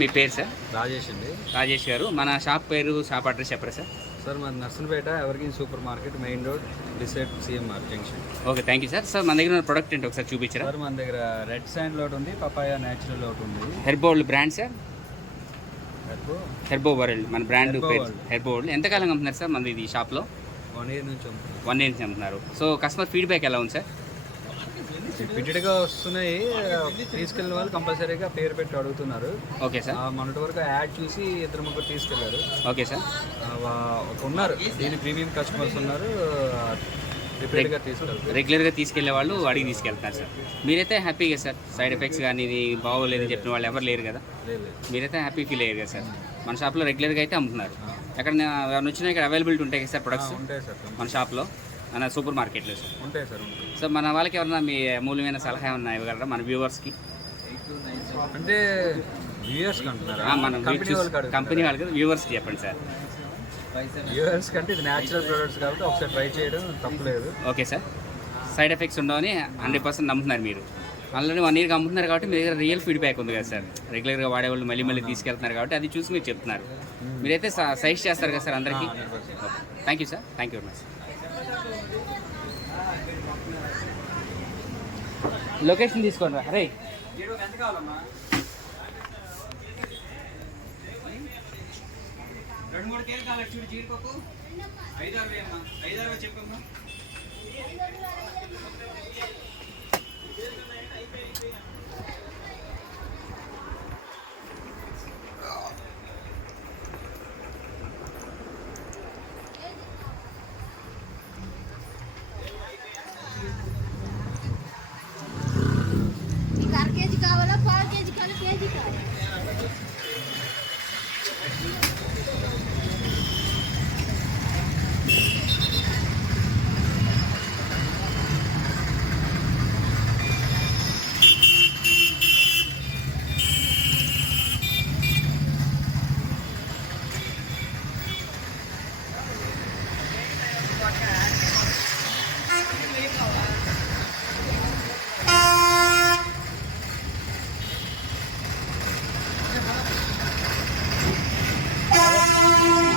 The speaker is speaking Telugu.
మీ పేరు సార్? రాజేష్ అండి. రాజేష్ గారు, మన షాప్ పేరు, షాప్ అడ్రస్ చెప్పరా సార్? సార్ మన Narsanpet evergreen super market main road decide CMR junction. Okay, thank you sir. Sir మన దగ్గర ఉన్న ప్రోడక్ట్ ఏంటి ఒకసారి చూపించరా? సార్ మన దగ్గర రెడ్ శాండ్ ఒకటి ఉంది, పపాయా న్యాచురల్ ఒకటి ఉంది. హెర్బోల్డ్ బ్రాండ్ సార్? హెర్బో వరల్డ్ మన బ్రాండ్ పేరు హెర్బోల్డ్. ఎంతకాలం అమ్ముతున్నారు సార్ మన ఇది షాప్లో? 1 year నుంచి 1 year నుంచి అమ్ముతున్నారు. సో కస్టమర్ ఫీడ్బ్యాక్ ఎలా ఉంది సార్? రిపీటెడ్గా వస్తున్నాయి, తీసుకెళ్ళిన వాళ్ళు కంపల్సరీగా పేరు పెట్టి అడుగుతున్నారు. Okay sir. మొన్నటి వరకు యాడ్ చూసి 2-3 తీసుకెళ్లారు. Okay sir. ఉన్నారు దీని ప్రీమియం కస్టమర్స్ ఉన్నారు, రెగ్యులర్గా తీసుకెళ్లే వాళ్ళు అడిగి తీసుకెళ్తున్నారు సార్. మీరైతే హ్యాపీగా సార్? సైడ్ ఎఫెక్ట్స్ కానీ ఇది బాగోలేదని చెప్పిన వాళ్ళు ఎవరు లేరు కదా? మీరైతే హ్యాపీ ఫీల్ అయ్యారు కదా సార్? మన షాప్లో రెగ్యులర్గా అయితే అమ్ముతున్నారు. ఎక్కడ వచ్చినా ఇక్కడ అవైలబిలిటీ ఉంటాయి కదా సార్ ప్రొడక్ట్స్ మన షాప్లో, మన సూపర్ మార్కెట్లో సార్? ఉంటాయి సార్. సో మన వాళ్ళకి ఎవరన్నా మీ అమూల్యమైన సలహా ఏమన్నా ఇవ్వగలరా మన వ్యూవర్స్కి? అంటే వ్యూవర్స్ అంటున్నారా? మన కంపెనీ వాళ్ళకి వ్యూవర్స్కి చెప్పండి సార్. వ్యూవర్స్ కంటే ఇది న్యాచురల్ ప్రొడక్ట్స్ కాబట్టి ఒకసారి ట్రై చేయడం తప్పలేదు. Okay sir. సైడ్ ఎఫెక్ట్స్ ఉండవని 100% నమ్ముతున్నారు మీరు. ఆల్రెడీ 1 yearకి అమ్ముతున్నారు కాబట్టి మీ దగ్గర రియల్ ఫీడ్బ్యాక్ ఉంది కదా సార్? రెగ్యులర్గా వాడేవాళ్ళు మళ్ళీ తీసుకెళ్తున్నారు కాబట్టి అది చూసి మీరు చెప్తున్నారు. మీరైతే సజెస్ట్ చేస్తారు కదా సార్ అందరికీ? Thank you sir. Thank you very much. Location తీసుకోండి రా. అరే 2-3 కేజీలు కావాలి చూడు. జీడిపప్పు 5-6 అమ్మా, 5-6 చెప్పమ్మా.